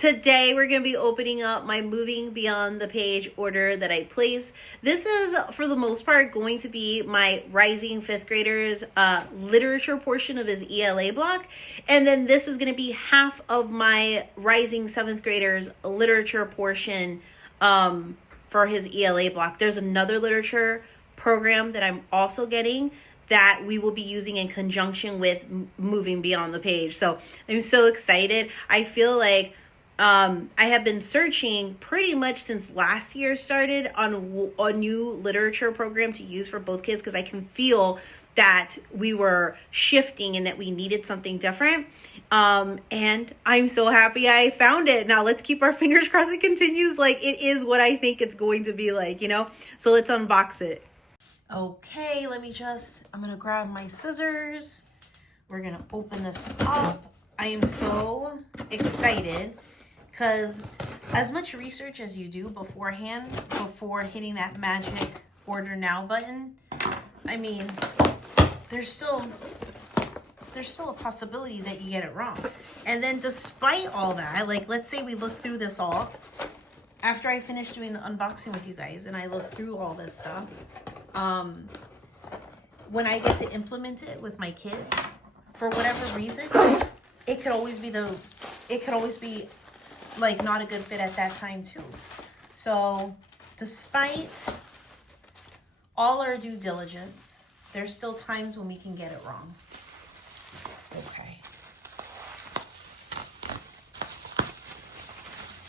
Today we're going to be opening up my Moving Beyond the Page order that I placed. This is, for the most part, going to be my rising fifth graders literature portion of his ELA block. And then this is going to be half of my rising seventh graders literature portion for his ELA block. There's another literature program that I'm also getting that we will be using in conjunction with Moving Beyond the Page. So I'm so excited. I feel like I have been searching pretty much since last year started on a new literature program to use for both kids, because I can feel that we were shifting and that we needed something different. And I'm so happy I found it. Now let's keep our fingers crossed it continues like it is what I think it's going to be like, So let's unbox it. Okay, I'm going to grab my scissors. We're going to open this up. I am so excited because as much research as you do beforehand, before hitting that magic order now button, I mean, there's still a possibility that you get it wrong. And then despite all that, like, let's say we look through this all, after I finish doing the unboxing with you guys and I look through all this stuff, when I get to implement it with my kids, for whatever reason, it could always be like not a good fit at that time too. So despite all our due diligence, there's still times when we can get it wrong. Okay.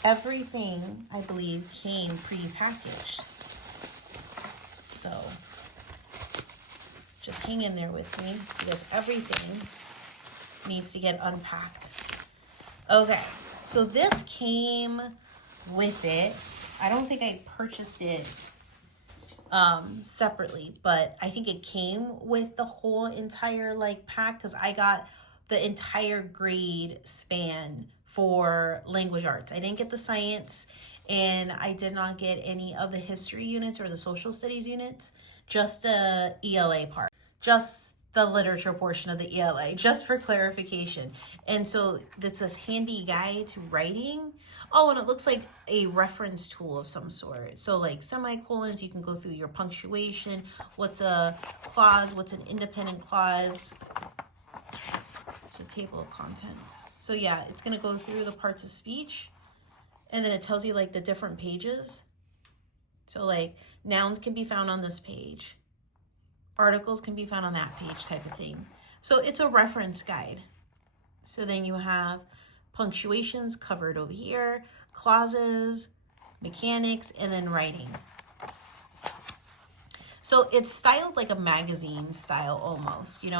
Everything, I believe, came pre-packaged. So just hang in there with me because everything needs to get unpacked. Okay, so this came with it. I don't think I purchased it separately, but I think it came with the whole entire pack, because I got the entire grade span for language arts. I didn't get the science, and I did not get any of the history units or the social studies units, just the ELA part, just the literature portion of the ELA, just for clarification. And so this says handy guide to writing. Oh, and it looks like a reference tool of some sort. So like semicolons, you can go through your punctuation. What's a clause? What's an independent clause? It's a table of contents. So yeah, it's gonna go through the parts of speech, and then it tells you like the different pages. So like nouns can be found on this page. Articles can be found on that page, type of thing. So it's a reference guide. So then you have punctuations covered over here, clauses, mechanics, and then writing. So it's styled like a magazine style almost, It's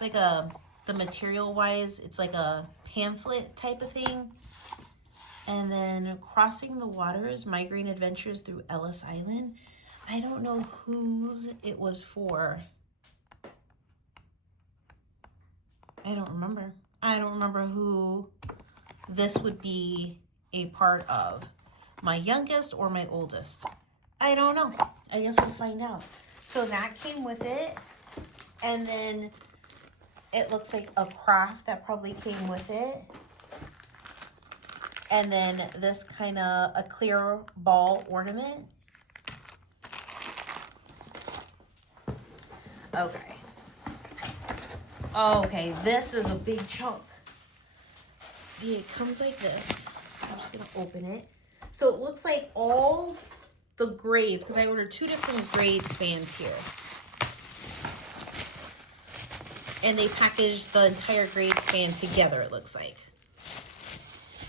like the material wise, it's like a pamphlet type of thing. And then Crossing the Waters, Migraine Adventures Through Ellis Island. I don't know whose it was for. I don't remember who this would be a part of. My youngest or my oldest. I don't know. I guess we'll find out. So that came with it. And then it looks like a craft that probably came with it. And then this kind of a clear ball ornament. Okay. Okay, this is a big chunk. See, it comes like this. I'm just going to open it. So it looks like all the grades, because I ordered 2 different grade spans here. And they packaged the entire grade span together, it looks like.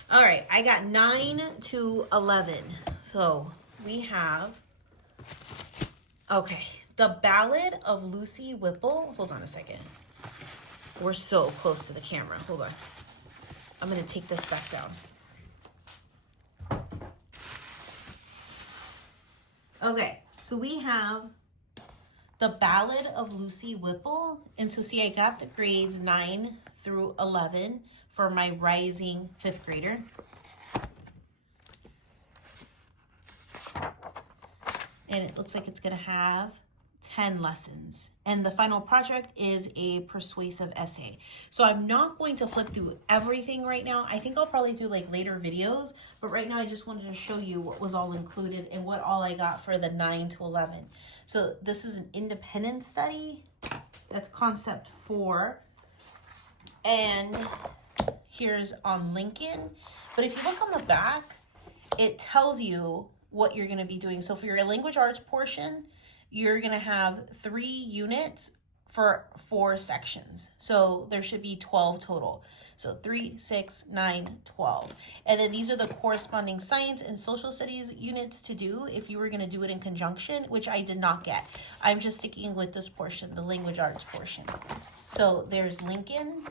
All right, I got 9 to 11. So we have, okay, The Ballad of Lucy Whipple. Hold on a second. We're so close to the camera. Hold on. I'm going to take this back down. Okay, so we have The Ballad of Lucy Whipple. And so see, I got the grades 9 through 11 for my rising 5th grader. And it looks like it's going to have 10 lessons. And the final project is a persuasive essay. So I'm not going to flip through everything right now. I think I'll probably do like later videos, but right now I just wanted to show you what was all included and what all I got for the 9 to 11. So this is an independent study. That's concept 4. And here's on Lincoln. But if you look on the back, it tells you what you're going to be doing. So for your language arts portion, you're going to have 3 units for 4 sections. So there should be 12 total. So 3, 6, 9, 12. And then these are the corresponding science and social studies units to do if you were going to do it in conjunction, which I did not get. I'm just sticking with this portion, the language arts portion. So there's Lincoln.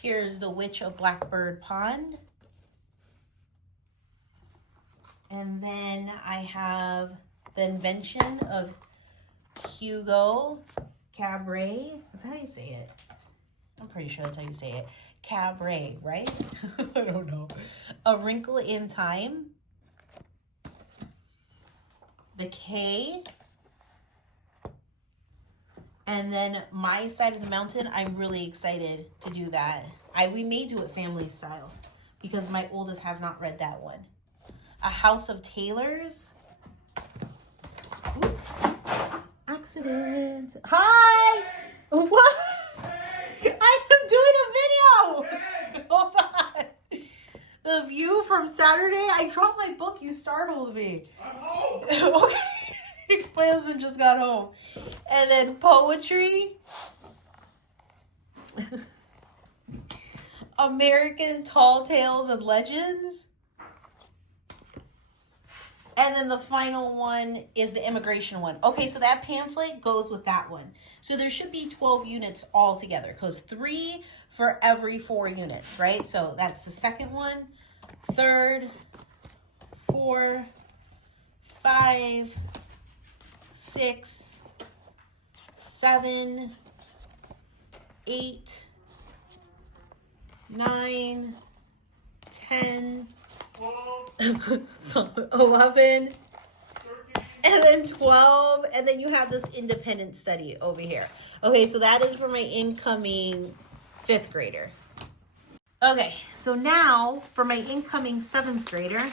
Here's the Witch of Blackbird Pond. And then I have the invention of Hugo Cabret. That's how you say it. I'm pretty sure that's how you say it. Cabret, right? I don't know. A Wrinkle in Time. The K. And then My Side of the Mountain. I'm really excited to do that. We may do it family style because my oldest has not read that one. A House of Tailors. Oops. Accident. Hi. What? I am doing a video. Hold on. The View from Saturday. I dropped my book. You startled me. I'm home. Okay. My husband just got home. And then poetry. American Tall Tales and Legends. And then the final one is the immigration one. Okay, so that pamphlet goes with that one. So there should be 12 units all together because 3 for every 4 units, right? So that's the second one, third, 4, 5, 6, 7, 8, 9, 10, so 11, 13, and then 12, and then you have this independent study over here. Okay, so that is for my incoming 5th grader. Okay, so now for my incoming 7th grader.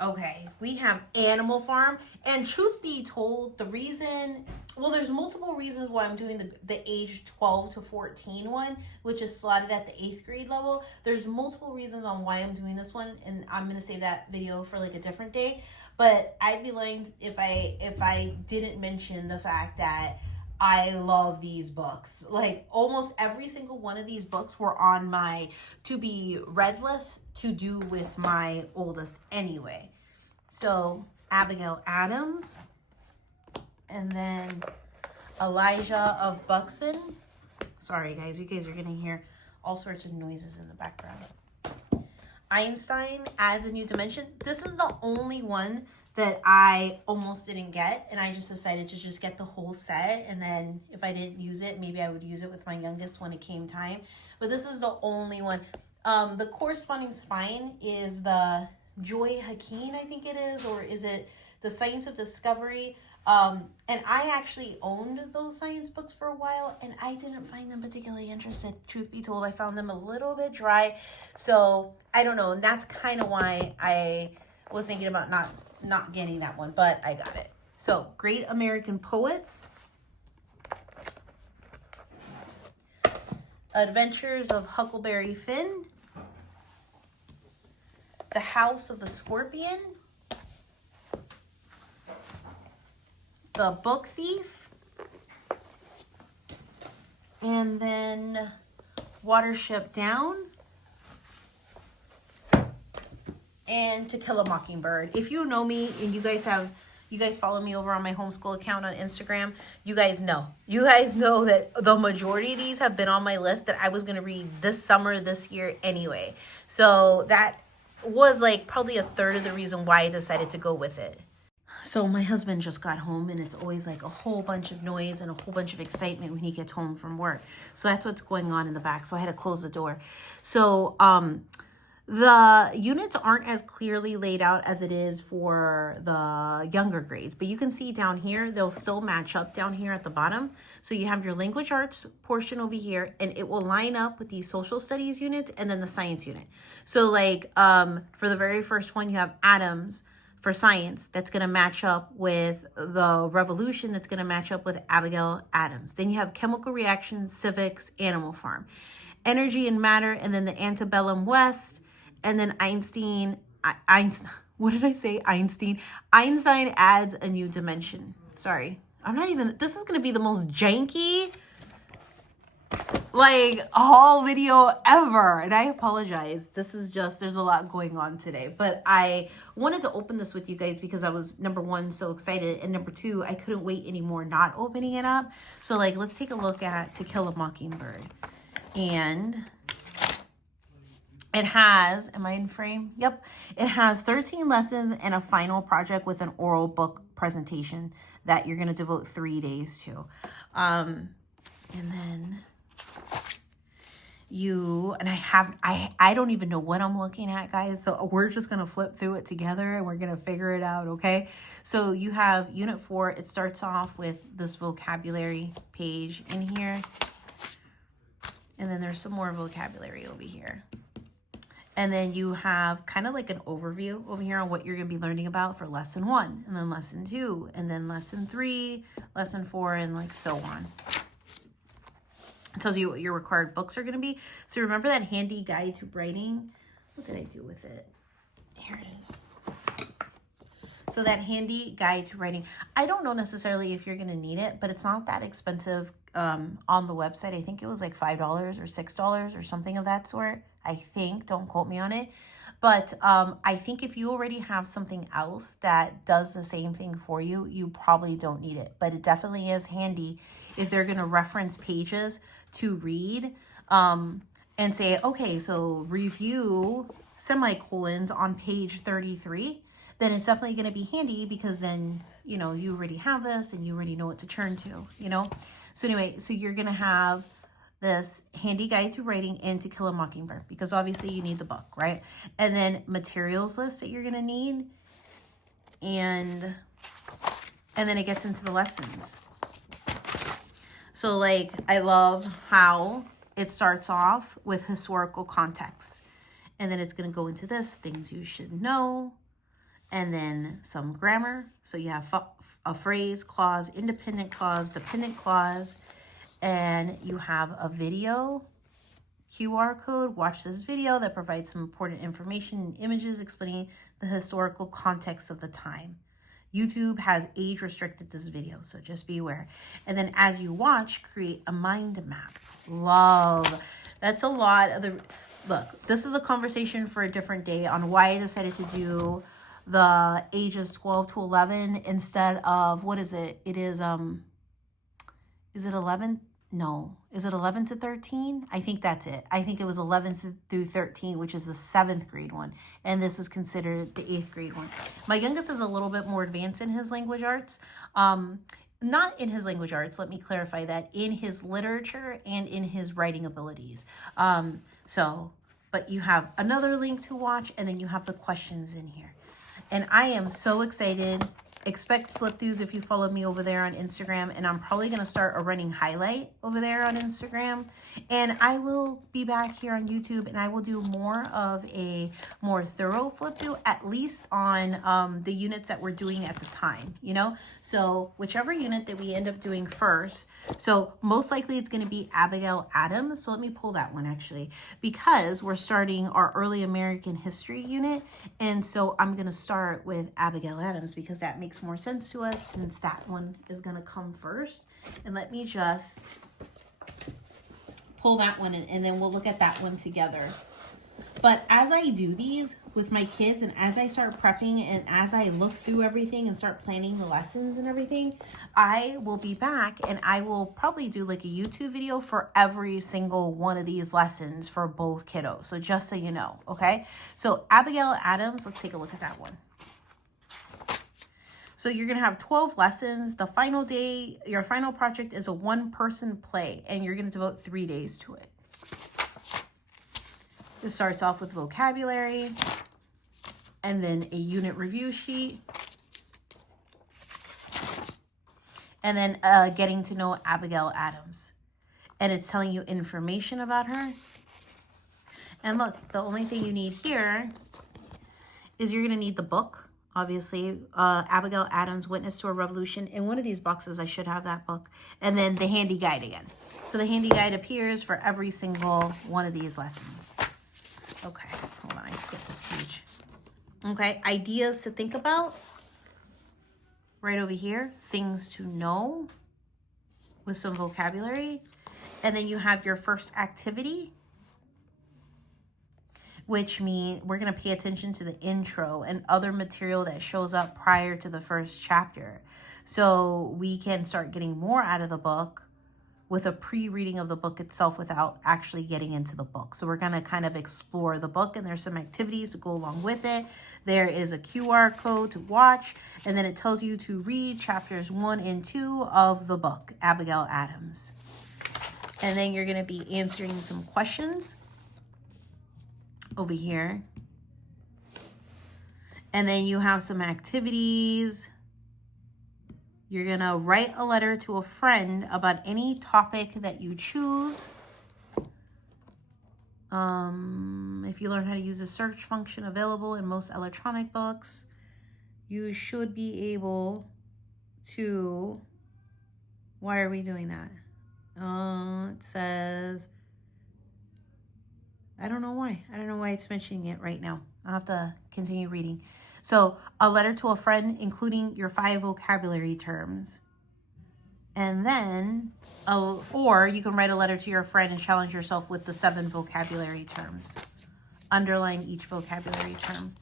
Okay, we have Animal Farm, and truth be told, the reason, well, there's multiple reasons why I'm doing the age 12 to 14 one, which is slotted at the 8th grade level. There's multiple reasons on why I'm doing this one, and I'm going to save that video for like a different day. But I'd be lying if I didn't mention the fact that I love these books. Like almost every single one of these books were on my to be read list to do with my oldest anyway. So Abigail Adams, and then Elijah of Buxton. Sorry guys, you guys are gonna hear all sorts of noises in the background. Einstein Adds a New Dimension. This is the only one that I almost didn't get, and I just decided to just get the whole set, and then if I didn't use it, maybe I would use it with my youngest when it came time. But this is the only one. The corresponding spine is the Joy Hakeem, I think it is, or is it The Science of Discovery? And I actually owned those science books for a while, and I didn't find them particularly interested. Truth be told, I found them a little bit dry, so I don't know, and that's kind of why I was thinking about not getting that one, but I got it. So, Great American Poets. Adventures of Huckleberry Finn. The House of the Scorpion. The Book Thief. And then Watership Down. And To Kill a Mockingbird. If you know me and you guys follow me over on my homeschool account on Instagram, you guys know that the majority of these have been on my list that I was going to read this summer, this year anyway. So that was like probably a third of the reason why I decided to go with it. So my husband just got home, and it's always like a whole bunch of noise and a whole bunch of excitement when he gets home from work. So that's what's going on in the back. So I had to close the door. So, The units aren't as clearly laid out as it is for the younger grades, but you can see down here, they'll still match up down here at the bottom. So you have your language arts portion over here, and it will line up with the social studies unit and then the science unit. So like for the very first one, you have Adams for science. That's going to match up with the revolution. That's going to match up with Abigail Adams. Then you have chemical reactions, civics, animal farm, energy and matter, and then the antebellum West. And then Einstein, what did I say? Einstein adds a new dimension. Sorry, this is going to be the most janky, like, haul video ever. And I apologize. This is just, there's a lot going on today. But I wanted to open this with you guys because I was, number one, so excited. And number two, I couldn't wait anymore not opening it up. So, like, let's take a look at To Kill a Mockingbird. And it has, am I in frame? Yep. It has 13 lessons and a final project with an oral book presentation that you're going to devote 3 days to. And then I don't even know what I'm looking at, guys. So we're just going to flip through it together and we're going to figure it out. Okay. So you have unit 4. It starts off with this vocabulary page in here. And then there's some more vocabulary over here. And then you have kind of like an overview over here on what you're going to be learning about for lesson 1, and then lesson 2, and then lesson 3, lesson 4, and like so on. It tells you what your required books are going to be. So remember that handy guide to writing? What did I do with it? Here it is. So that handy guide to writing, I don't know necessarily if you're going to need it, but it's not that expensive on the website. I think it was like $5 or $6 or something of that sort. I think, don't quote me on it. But I think if you already have something else that does the same thing for you, you probably don't need it. But it definitely is handy if they're going to reference pages to read and say, okay, so review semicolons on page 33. Then it's definitely going to be handy because then, you know, you already have this and you already know what to turn to, you know. So anyway, so you're going to have this handy guide to writing and To Kill a Mockingbird because obviously you need the book, right? And then materials list that you're going to need. And then it gets into the lessons. So like, I love how it starts off with historical context. And then it's going to go into this, things you should know. And then some grammar. So you have a phrase, clause, independent clause, dependent clause. And you have a video, QR code. Watch this video that provides some important information and images explaining the historical context of the time. YouTube has age restricted this video, so just be aware. And then as you watch, create a mind map. Love. That's a lot of the, look, this is a conversation for a different day on why I decided to do the ages 12 to 11 instead of, what is it? It is it 11? No. Is it 11 to 13? I think that's it. I think it was 11 through 13, which is the 7th grade one. And this is considered the 8th grade one. My youngest is a little bit more advanced in his language arts. Not in his language arts, let me clarify that, in his literature and in his writing abilities. But you have another link to watch, and then you have the questions in here. And I am so excited. Expect flip throughs if you follow me over there on Instagram. And I'm probably going to start a running highlight over there on Instagram. And I will be back here on YouTube and I will do more of a more thorough flip through, at least on the units that we're doing at the time, you know? So whichever unit that we end up doing first. So most likely it's going to be Abigail Adams. So let me pull that one actually, because we're starting our early American history unit. And so I'm going to start with Abigail Adams because that makes more sense to us since that one is going to come first. And let me just pull that one in and then we'll look at that one together. But as I do these with my kids and as I start prepping and as I look through everything and start planning the lessons and everything, I will be back and I will probably do like a YouTube video for every single one of these lessons for both kiddos. So just so you know, okay? So Abigail Adams, let's take a look at that one. So you're going to have 12 lessons. The final day, your final project is a one-person play, and you're going to devote 3 days to it. It starts off with vocabulary and then a unit review sheet. And then getting to know Abigail Adams. And it's telling you information about her. And look, the only thing you need here is you're going to need the book. Obviously, Abigail Adams, Witness to a Revolution. In one of these boxes, I should have that book. And then the handy guide again. So the handy guide appears for every single one of these lessons. Okay, hold on, I skipped a page. Okay, ideas to think about. Right over here, things to know with some vocabulary. And then you have your first activity, which means we're going to pay attention to the intro and other material that shows up prior to the first chapter. So we can start getting more out of the book with a pre-reading of the book itself without actually getting into the book. So we're going to kind of explore the book, and there's some activities to go along with it. There is a QR code to watch, and then it tells you to read chapters 1 and 2 of the book, Abigail Adams. And then you're going to be answering some questions over here. And then you have some activities. You're going to write a letter to a friend about any topic that you choose. If you learn how to use the search function available in most electronic books, you should be able to... Why are we doing that? It says... I don't know why. I don't know why it's mentioning it right now. I'll have to continue reading. So, a letter to a friend, including your 5 vocabulary terms. And then, or you can write a letter to your friend and challenge yourself with the 7 vocabulary terms. Underline each vocabulary term.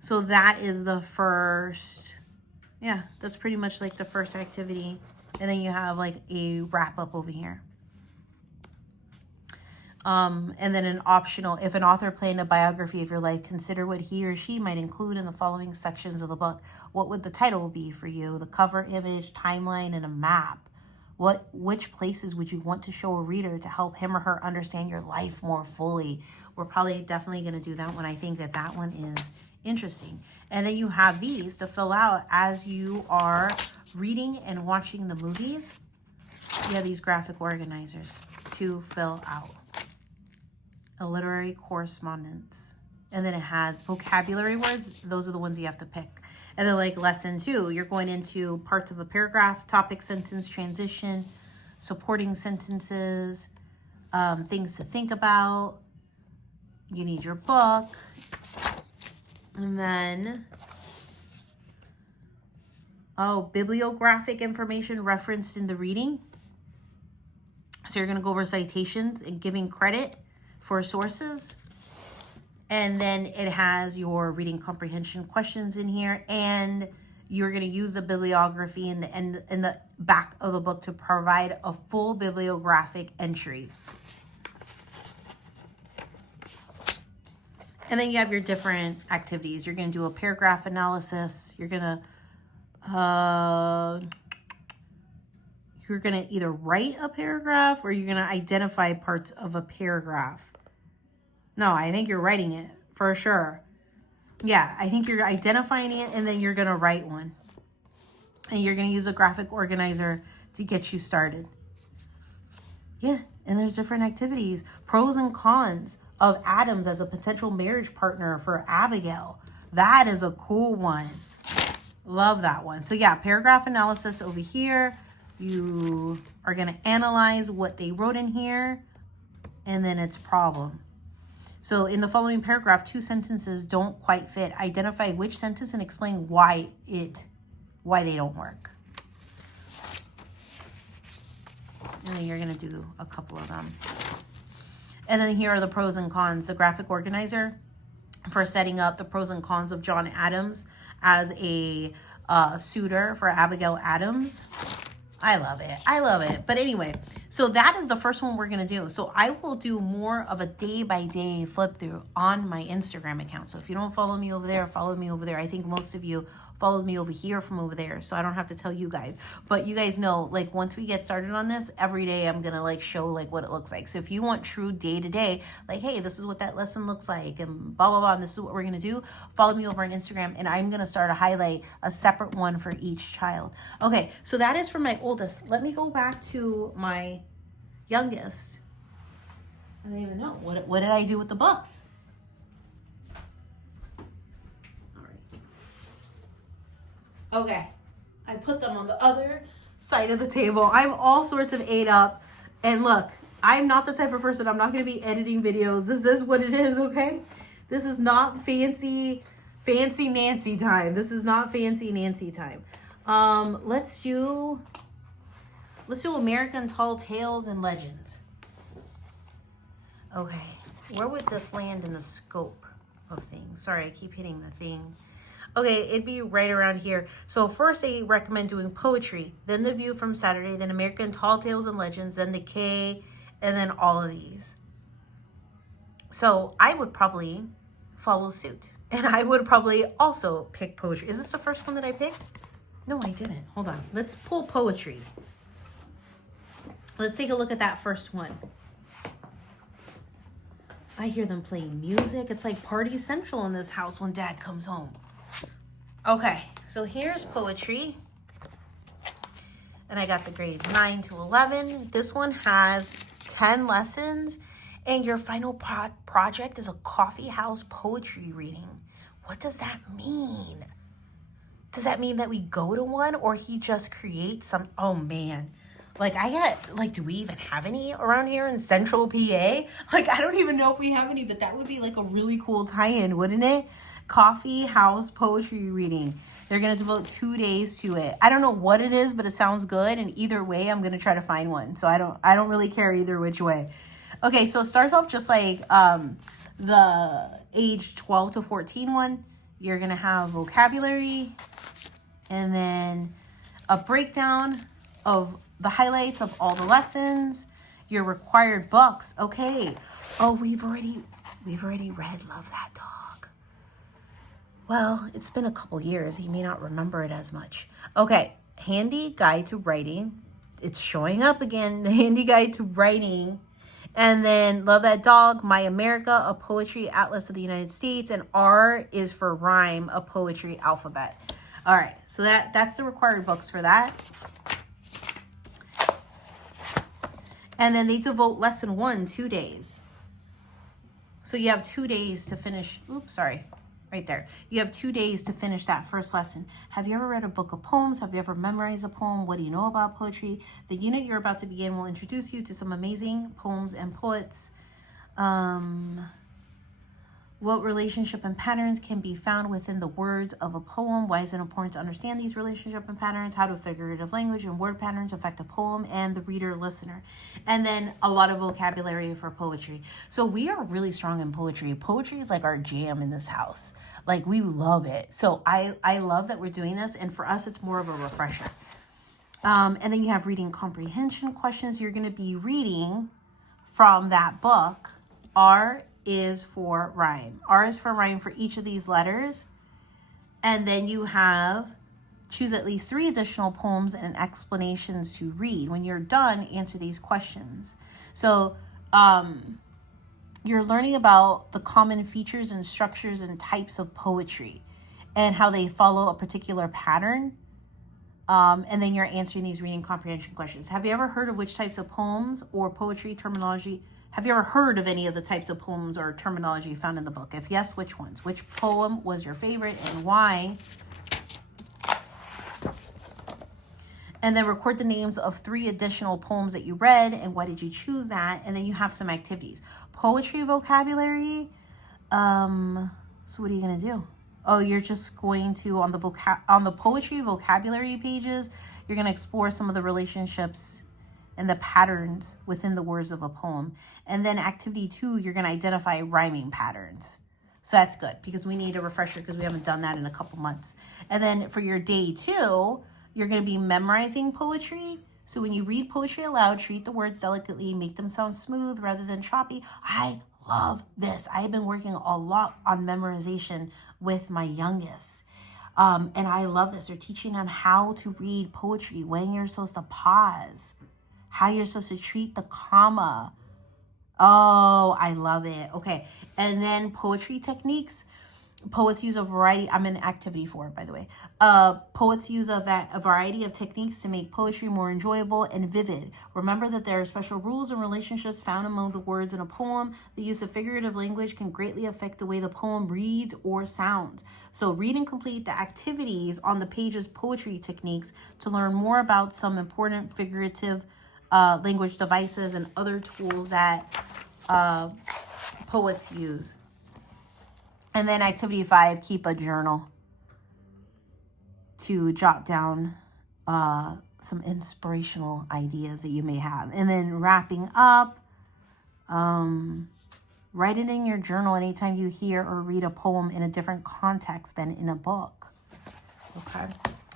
So that is the first, yeah, that's pretty much like the first activity. And then you have like a wrap up over here. And then an optional, if an author planned a biography of your life, consider what he or she might include in the following sections of the book. What would the title be for you? The cover image, timeline, and a map. Which places would you want to show a reader to help him or her understand your life more fully? We're probably definitely going to do that one. I think that one is interesting. And then you have these to fill out as you are reading and watching the movies. You have these graphic organizers to fill out. A literary correspondence. And then it has vocabulary words. Those are the ones you have to pick. And then like lesson 2, you're going into parts of a paragraph, topic, sentence, transition, supporting sentences, things to think about. You need your book. And then, bibliographic information referenced in the reading. So you're going to go over citations and giving credit for sources. And then it has your reading comprehension questions in here, and you're going to use the bibliography in the back of the book to provide a full bibliographic entry. And then you have your different activities. You're going to do a paragraph analysis. You're going to either write a paragraph or you're going to identify parts of a paragraph. No, I think you're writing it for sure. Yeah, I think you're identifying it and then you're going to write one. And you're going to use a graphic organizer to get you started. Yeah, and there's different activities. Pros and cons of Adams as a potential marriage partner for Abigail. That is a cool one. Love that one. So yeah, paragraph analysis over here. You are going to analyze what they wrote in here and then its problem. So in the following paragraph, 2 sentences don't quite fit. Identify which sentence and explain why they don't work. And then you're going to do a couple of them. And then here are the pros and cons. The graphic organizer for setting up the pros and cons of John Adams as a suitor for Abigail Adams. I love it. I love it. But anyway, so that is the first one we're going to do. So I will do more of a day-by-day flip through on my Instagram account. So if you don't follow me over there, follow me over there. I think most of you followed me over here from over there. So I don't have to tell you guys. But you guys know, like, once we get started on this, every day I'm going to, like, show, like, what it looks like. So if you want true day-to-day, like, hey, this is what that lesson looks like, and blah, blah, blah, and this is what we're going to do, follow me over on Instagram, and I'm going to start to highlight a separate one for each child. Okay, so that is for my oldest. Let me go back to my youngest. I don't even know. What did I do with the books? All right. Okay. I put them on the other side of the table. I'm all sorts of ate up. And look, I'm not the type of person, I'm not going to be editing videos. This is what it is, okay? This is not fancy Nancy time. This is not fancy Nancy time. Let's do American Tall Tales and Legends. Okay, where would this land in the scope of things? Sorry, I keep hitting the thing. Okay, it'd be right around here. So first they recommend doing poetry, then The View from Saturday, then American Tall Tales and Legends, then the K, and then all of these. So I would probably follow suit. And I would probably also pick poetry. Is this the first one that I picked? No, I didn't. Hold on. Let's pull poetry. Let's take a look at that first one. I hear them playing music. It's like party central in this house when Dad comes home. Okay, so here's poetry. And I got the grades 9 to 11. This one has 10 lessons. And your final project is a coffee house poetry reading. What does that mean? Does that mean that we go to one, or he just creates some? Oh, man. Like, do we even have any around here in Central PA? Like, I don't even know if we have any, but that would be like a really cool tie-in, wouldn't it? Coffee house poetry reading. They're going to devote 2 days to it. I don't know what it is, but it sounds good. And either way, I'm going to try to find one. So I don't really care either which way. Okay, so it starts off just like the age 12 to 14 one. You're going to have vocabulary and then a breakdown of the highlights of all the lessons, your required books. Okay. Oh, we've already read Love That Dog. Well, it's been a couple years. He may not remember it as much. Okay. Handy Guide to Writing. It's showing up again. The Handy Guide to Writing. And then Love That Dog, My America, a poetry atlas of the United States. And R is for rhyme, a poetry alphabet. All right. So that's the required books for that. And then they devote lesson 1 2 days. So you have 2 days to finish. Oops, sorry. Right there. You have 2 days to finish that first lesson. Have you ever read a book of poems? Have you ever memorized a poem? What do you know about poetry? The unit you're about to begin will introduce you to some amazing poems and poets. What relationship and patterns can be found within the words of a poem? Why is it important to understand these relationship and patterns? How do figurative language and word patterns affect a poem and the reader listener? And then a lot of vocabulary for poetry. So we are really strong in poetry. Poetry is like our jam in this house. Like, we love it. So I love that we're doing this. And for us, it's more of a refresher. And then you have reading comprehension questions. You're going to be reading from that book. R is for rhyme. R is for rhyme for each of these letters. And then you have choose at least 3 additional poems and explanations to read. When you're done, answer these questions. So you're learning about the common features and structures and types of poetry and how they follow a particular pattern. And then you're answering these reading comprehension questions. Have you ever heard of which types of poems or poetry terminology? Have you ever heard of any of the types of poems or terminology found in the book? If yes, which ones? Which poem was your favorite and why? And then record the names of 3 additional poems that you read and why did you choose that? And then you have some activities. Poetry vocabulary. So what are you going to do? Oh, you're just going to, on the poetry vocabulary pages, you're going to explore some of the relationships and the patterns within the words of a poem. And then activity 2, you're going to identify rhyming patterns. So that's good because we need a refresher because we haven't done that in a couple months. And then for your day 2, you're going to be memorizing poetry. So when you read poetry aloud, treat the words delicately, make them sound smooth rather than choppy. I love this. I have been working a lot on memorization with my youngest. And I love this. They're teaching them how to read poetry, when you're supposed to pause, how you're supposed to treat the comma. Oh, I love it. Okay. And then poetry techniques. Poets use a variety. I'm in activity 4, by the way. Poets use a variety of techniques to make poetry more enjoyable and vivid. Remember that there are special rules and relationships found among the words in a poem. The use of figurative language can greatly affect the way the poem reads or sounds. So read and complete the activities on the page's poetry techniques to learn more about some important figurative language devices and other tools that poets use. And then activity 5, keep a journal to jot down some inspirational ideas that you may have. And then wrapping up, write it in your journal anytime you hear or read a poem in a different context than in a book. Okay.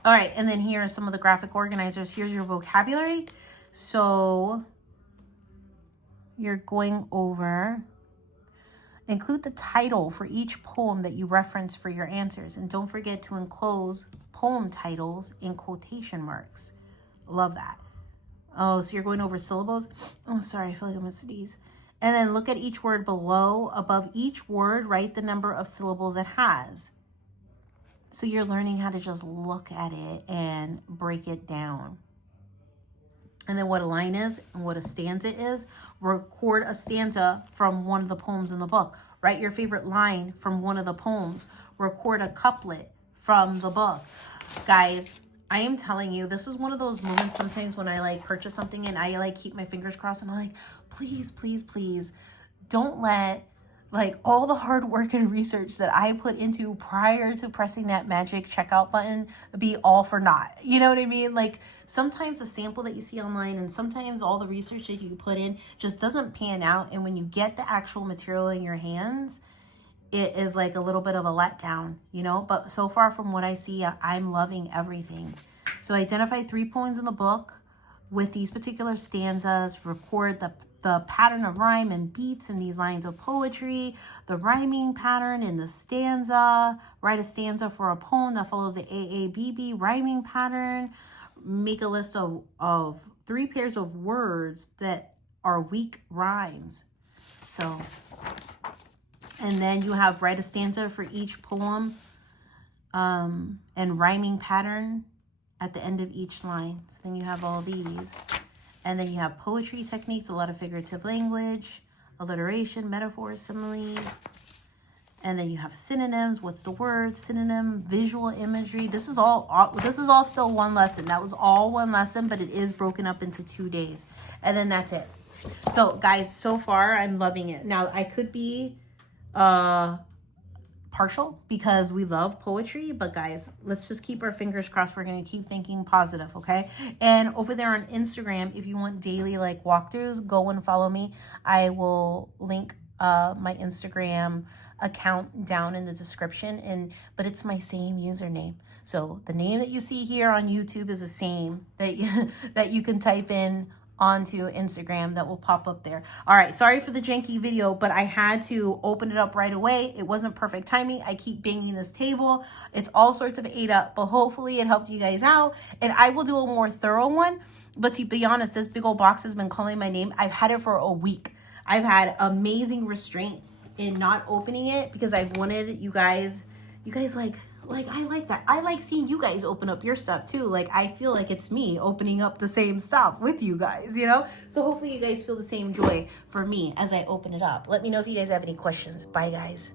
All right. And then here are some of the graphic organizers. Here's your vocabulary. So you're going over... Include the title for each poem that you reference for your answers. And don't forget to enclose poem titles in quotation marks. Love that. Oh, so you're going over syllables? Oh, sorry, I feel like I'm going to sneeze. And then look at each word below. Above each word, write the number of syllables it has. So you're learning how to just look at it and break it down. And then what a line is and what a stanza is. Record a stanza from one of the poems in the book. Write your favorite line from one of the poems. Record a couplet from the book. Guys, I am telling you, this is one of those moments sometimes when I like purchase something and I like keep my fingers crossed and I'm like, please, please, please don't let like all the hard work and research that I put into prior to pressing that magic checkout button be all for naught. You know what I mean? Like sometimes the sample that you see online and sometimes all the research that you put in just doesn't pan out. And when you get the actual material in your hands, it is like a little bit of a letdown, you know? But so far from what I see, I'm loving everything. So identify 3 poems in the book with these particular stanzas, record the pattern of rhyme and beats in these lines of poetry, the rhyming pattern in the stanza, write a stanza for a poem that follows the AABB rhyming pattern, make a list of 3 pairs of words that are weak rhymes. So, and then you have write a stanza for each poem and rhyming pattern at the end of each line. So then you have all these. And then you have poetry techniques, a lot of figurative language, alliteration, metaphors, simile. And then you have synonyms. What's the word? Synonym, visual imagery. This is all still one lesson. That was all one lesson, but it is broken up into 2 days. And then that's it. So guys, so far I'm loving it. Now I could be partial because we love poetry, but guys, let's just keep our fingers crossed. We're going to keep thinking positive, okay? And over there on Instagram, if you want daily like walkthroughs, go and follow me. I will link my Instagram account down in the description, but it's my same username. So the name that you see here on YouTube is the same that you can type in onto Instagram that will pop up there. All right, sorry for the janky video, but I had to open it up right away. It wasn't perfect timing. I keep banging this table. It's all sorts of ate up, but hopefully it helped you guys out. And I will do a more thorough one. But to be honest, this big old box has been calling my name. I've had it for a week. I've had amazing restraint in not opening it because I've wanted you guys like, I like that. I like seeing you guys open up your stuff too. Like, I feel like it's me opening up the same stuff with you guys, you know? So hopefully you guys feel the same joy for me as I open it up. Let me know if you guys have any questions. Bye, guys.